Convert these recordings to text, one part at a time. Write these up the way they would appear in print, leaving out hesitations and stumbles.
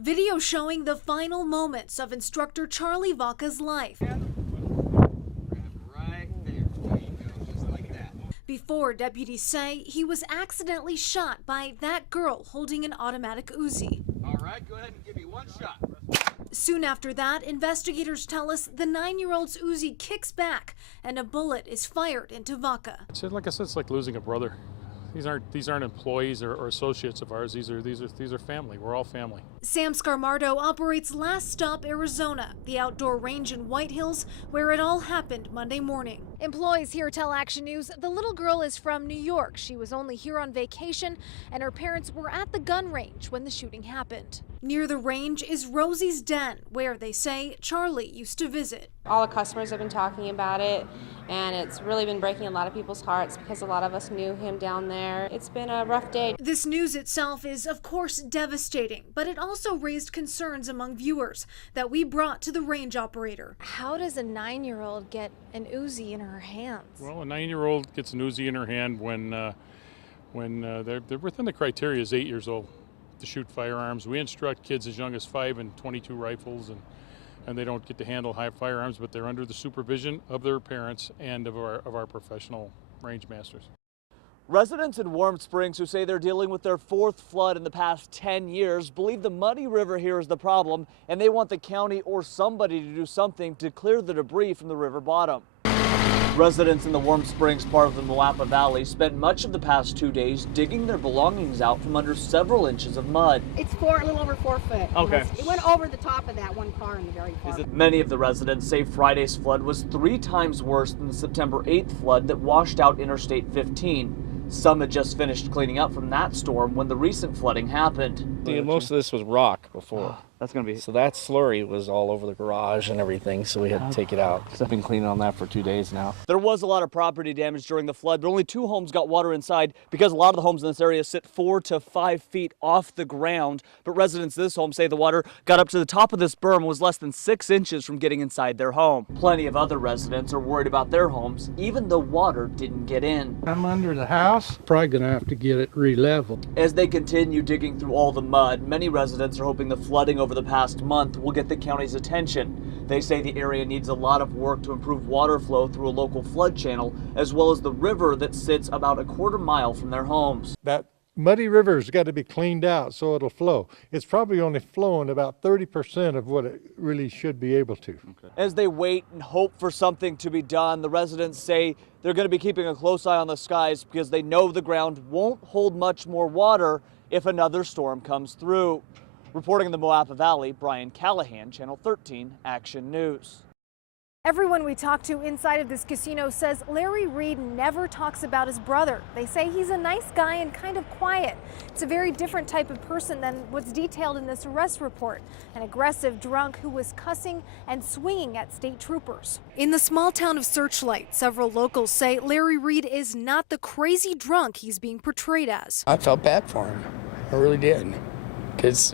Video showing the final moments of instructor Charlie Vaca's life. Right there. There you go. Just like that. Before deputies say he was accidentally shot by that girl holding an automatic Uzi. All right, go ahead and give me one shot. Soon after that, investigators tell us the 9-year-old's Uzi kicks back and a bullet is fired into Vaca. So like I said, it's like losing a brother. These aren't employees or associates of ours. These are family. We're all family. Sam Scarmardo operates Last Stop Arizona, the outdoor range in White Hills where it all happened Monday morning. Employees here tell Action News the little girl is from New York. She was only here on vacation and her parents were at the gun range when the shooting happened. Near the range is Rosie's Den, where they say Charlie used to visit. All the customers have been talking about it, and it's really been breaking a lot of people's hearts because a lot of us knew him down there. It's been a rough day. This news itself is, of course, devastating, but it also raised concerns among viewers that we brought to the range operator. How does a 9-year-old get an Uzi in her hands? Well, a 9-year-old gets an Uzi in her hand when they're within the criteria is 8 years old to shoot firearms. We instruct kids as young as 5 and 22 rifles, and they don't get to handle high firearms, but they're under the supervision of their parents and of our professional range masters. Residents in Warm Springs who say they're dealing with their 4th flood in the past 10 years believe the muddy river here is the problem, and they want the county or somebody to do something to clear the debris from the river bottom. Residents in the Warm Springs part of the Moapa Valley spent much of the past 2 days digging their belongings out from under several inches of mud. It's a little over 4 foot. Okay. It went over the top of that one car in the very far. Many of the residents say Friday's flood was 3 times worse than the September 8th flood that washed out Interstate 15. Some had just finished cleaning up from that storm when the recent flooding happened. See, most of this was rock before. That's going to be... So that slurry was all over the garage and everything, so we had to take it out. I've been cleaning on that for 2 days now. There was a lot of property damage during the flood, but only 2 homes got water inside because a lot of the homes in this area sit 4 to 5 feet off the ground. But residents of this home say the water got up to the top of this berm and was less than 6 inches from getting inside their home. Plenty of other residents are worried about their homes, even though water didn't get in. I'm under the house, probably gonna have to get it re-leveled. As they continue digging through all the mud, many residents are hoping the flooding over the past month will get the county's attention. They say the area needs a lot of work to improve water flow through a local flood channel, as well as the river that sits about a quarter mile from their homes. That muddy river's got to be cleaned out so it'll flow. It's probably only flowing about 30% of what it really should be able to. As they wait and hope for something to be done, the residents say they're going to be keeping a close eye on the skies because they know the ground won't hold much more water if another storm comes through. Reporting in the Moapa Valley, Brian Callahan, Channel 13 Action News. Everyone we talked to inside of this casino says Larry Reed never talks about his brother. They say he's a nice guy and kind of quiet. It's a very different type of person than what's detailed in this arrest report. An aggressive drunk who was cussing and swinging at state troopers. In the small town of Searchlight, several locals say Larry Reed is not the crazy drunk he's being portrayed as. I felt bad for him. I really did. Because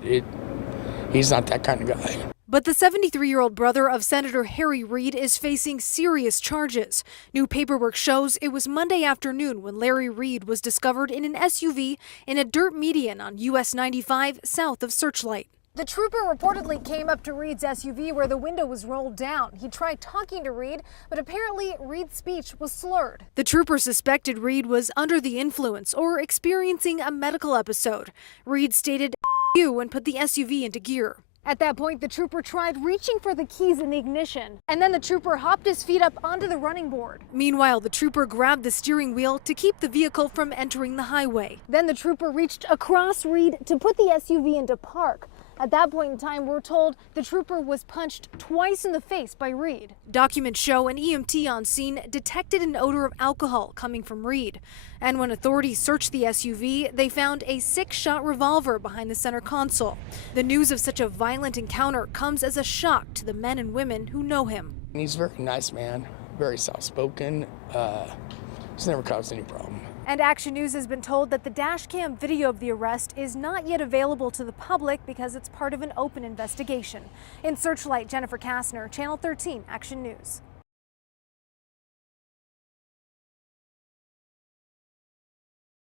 he's not that kind of guy. But the 73-year-old brother of Senator Harry Reid is facing serious charges. New paperwork shows it was Monday afternoon when Larry Reid was discovered in an SUV in a dirt median on US 95 south of Searchlight. The trooper reportedly came up to Reid's SUV where the window was rolled down. He tried talking to Reid, but apparently Reid's speech was slurred. The trooper suspected Reid was under the influence or experiencing a medical episode. Reid stated "you" and put the SUV into gear. At that point, the trooper tried reaching for the keys in the ignition, and then the trooper hopped his feet up onto the running board. Meanwhile, the trooper grabbed the steering wheel to keep the vehicle from entering the highway. Then the trooper reached across Reid to put the SUV into park. At that point in time, we're told the trooper was punched twice in the face by Reid. Documents show an EMT on scene detected an odor of alcohol coming from Reid. And when authorities searched the SUV, they found a 6-shot revolver behind the center console. The news of such a violent encounter comes as a shock to the men and women who know him. He's a very nice man, very soft-spoken. He's never caused any problem. And Action News has been told that the dash cam video of the arrest is not yet available to the public because it's part of an open investigation. In Searchlight, Jennifer Kastner, Channel 13 Action News.